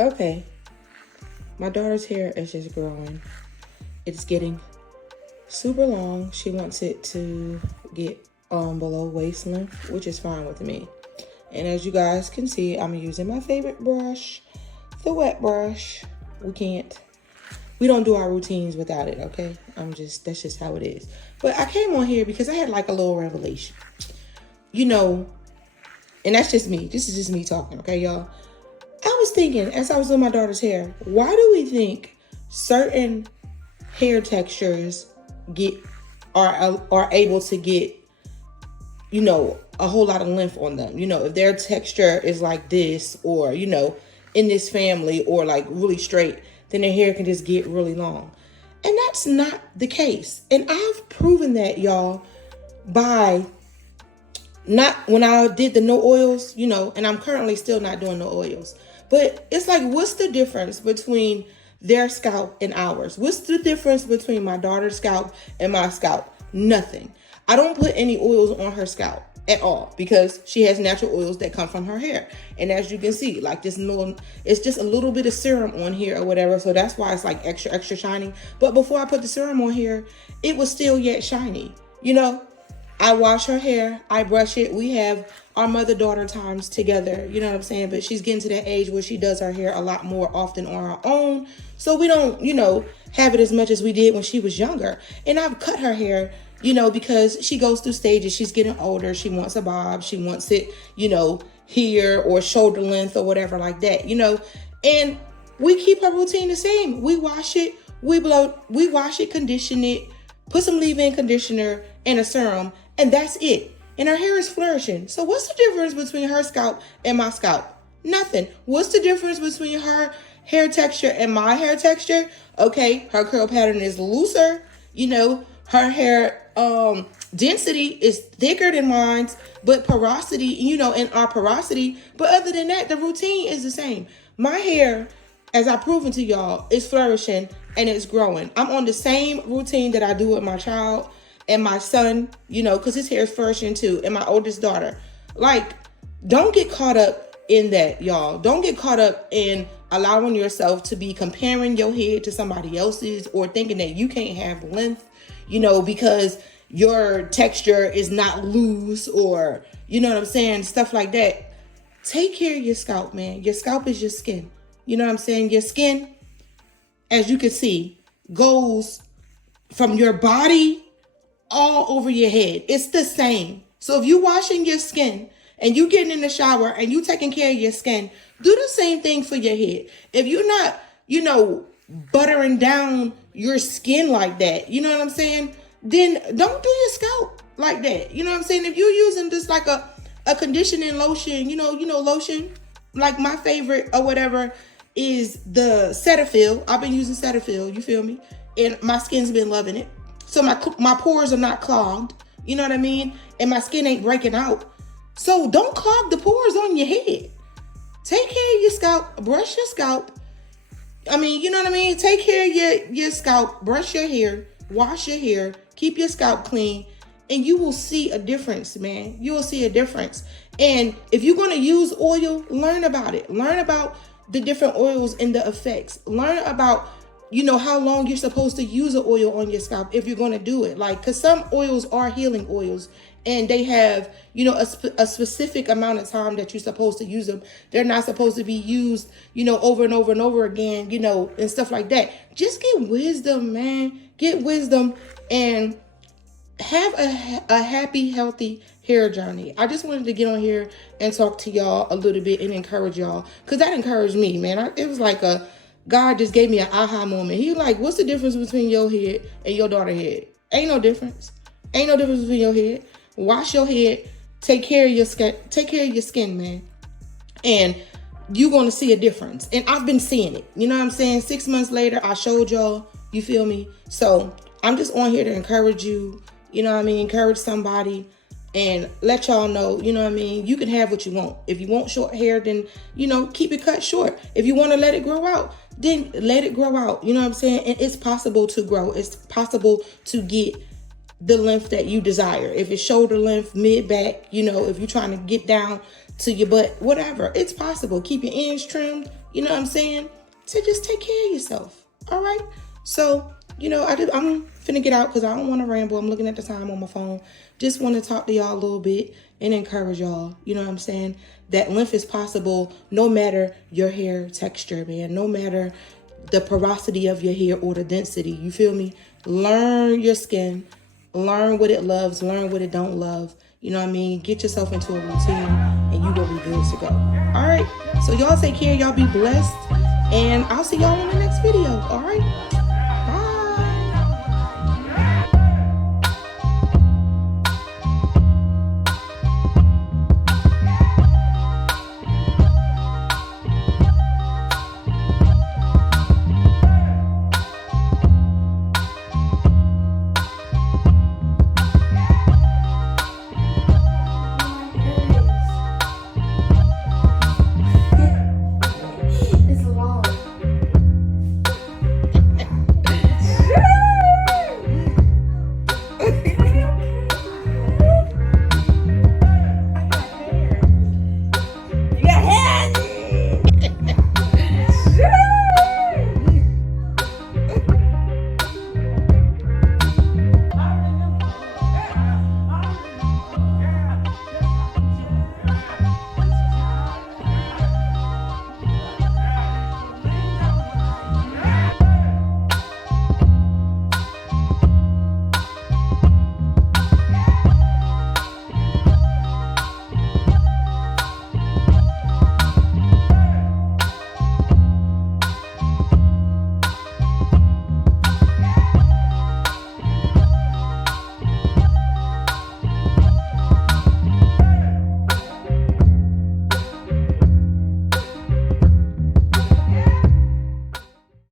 Okay, my daughter's hair is just growing. It's getting super long. She wants it to get below waist length, which is fine with me. And as you guys can see, I'm using my favorite brush, the wet brush. We don't do our routines without it, okay? That's just how it is. But I came on here because I had like a little revelation. You know, and that's just me. This is just me talking, okay, y'all? I was thinking as I was doing my daughter's hair, why do we think certain hair textures are able to get, you know, a whole lot of length on them? You know, if their texture is like this, or, you know, in this family, or like really straight, then their hair can just get really long. And that's not the case. And I've proven that, y'all, by not when I did the no oils, you know, and I'm currently still not doing no oils. But it's like, what's the difference between their scalp and ours? What's the difference between my daughter's scalp and my scalp? Nothing. I don't put any oils on her scalp at all because she has natural oils that come from her hair. And as you can see, like this little, it's just a little bit of serum on here or whatever. So that's why it's like extra, extra shiny. But before I put the serum on here, it was still yet shiny. You know, I wash her hair, I brush it. We have our mother-daughter times together, you know what I'm saying? But she's getting to that age where she does her hair a lot more often on her own. So we don't, you know, have it as much as we did when she was younger. And I've cut her hair, you know, because she goes through stages. She's getting older. She wants a bob. She wants it, you know, here or shoulder length or whatever like that, you know. And we keep her routine the same. We wash it, we wash it, condition it, put some leave-in conditioner and a serum, and that's it. And her hair is flourishing. So what's the difference between her scalp and my scalp? Nothing. What's the difference between her hair texture and my hair texture? Okay, her curl pattern is looser. You know, her hair density is thicker than mine's, but porosity, you know, and our porosity. But other than that, the routine is the same. My hair, as I've proven to y'all, is flourishing and it's growing. I'm on the same routine that I do with my child and my son, you know, because his hair is flourishing too, and my oldest daughter. Like, don't get caught up in that, y'all. Don't get caught up in allowing yourself to be comparing your hair to somebody else's, or thinking that you can't have length, you know, because your texture is not loose, or, you know what I'm saying, stuff like that. Take care of your scalp, man. Your scalp is your skin. You know what I'm saying? Your skin, as you can see, goes from your body all over your head. It's the same. So if you washing your skin and you getting in the shower and you taking care of your skin, do the same thing for your head. If you're not, you know, buttering down your skin like that, you know what I'm saying, then don't do your scalp like that. You know what I'm saying? If you're using just like a conditioning lotion, you know, lotion, like my favorite or whatever is the Cetaphil. I've been using Cetaphil, you feel me? And my skin's been loving it. So my pores are not clogged, you know what I mean? And my skin ain't breaking out. So don't clog the pores on your head. Take care of your scalp, brush your scalp. I mean, you know what I mean? Take care of your scalp, brush your hair, wash your hair, keep your scalp clean, and you will see a difference, man. You will see a difference. And if you're going to use oil, learn about it. Learn about the different oils and the effects. Learn about, you know, how long you're supposed to use an oil on your scalp if you're going to do it. Like, because some oils are healing oils and they have, you know, a specific amount of time that you're supposed to use them. They're not supposed to be used, you know, over and over and over again, you know, and stuff like that. Just get wisdom, man. Get wisdom and have a happy, healthy hair journey. I just wanted to get on here and talk to y'all a little bit and encourage y'all, because that encouraged me, man. It was like God just gave me an aha moment. He like, what's the difference between your head and your daughter's head? Ain't no difference. Ain't no difference between your head. Wash your head. Take care of your skin. Take care of your skin, man. And you're going to see a difference. And I've been seeing it. You know what I'm saying? 6 months later, I showed y'all. You feel me? So I'm just on here to encourage you. You know what I mean? Encourage somebody and let y'all know, you know what I mean? You can have what you want. If you want short hair, then, you know, keep it cut short. If you want to let it grow out, then let it grow out. You know what I'm saying? And it's possible to grow. It's possible to get the length that you desire. If it's shoulder length, mid back, you know, if you're trying to get down to your butt, whatever, it's possible. Keep your ends trimmed, you know what I'm saying? To just take care of yourself. All right. So, you know, I'm finna get out because I don't want to ramble. I'm looking at the time on my phone. Just want to talk to y'all a little bit and encourage y'all. You know what I'm saying? That length is possible no matter your hair texture, man. No matter the porosity of your hair or the density. You feel me? Learn your skin. Learn what it loves. Learn what it don't love. You know what I mean? Get yourself into a routine and you will be good to go. All right. So y'all take care. Y'all be blessed. And I'll see y'all in the next video. All right.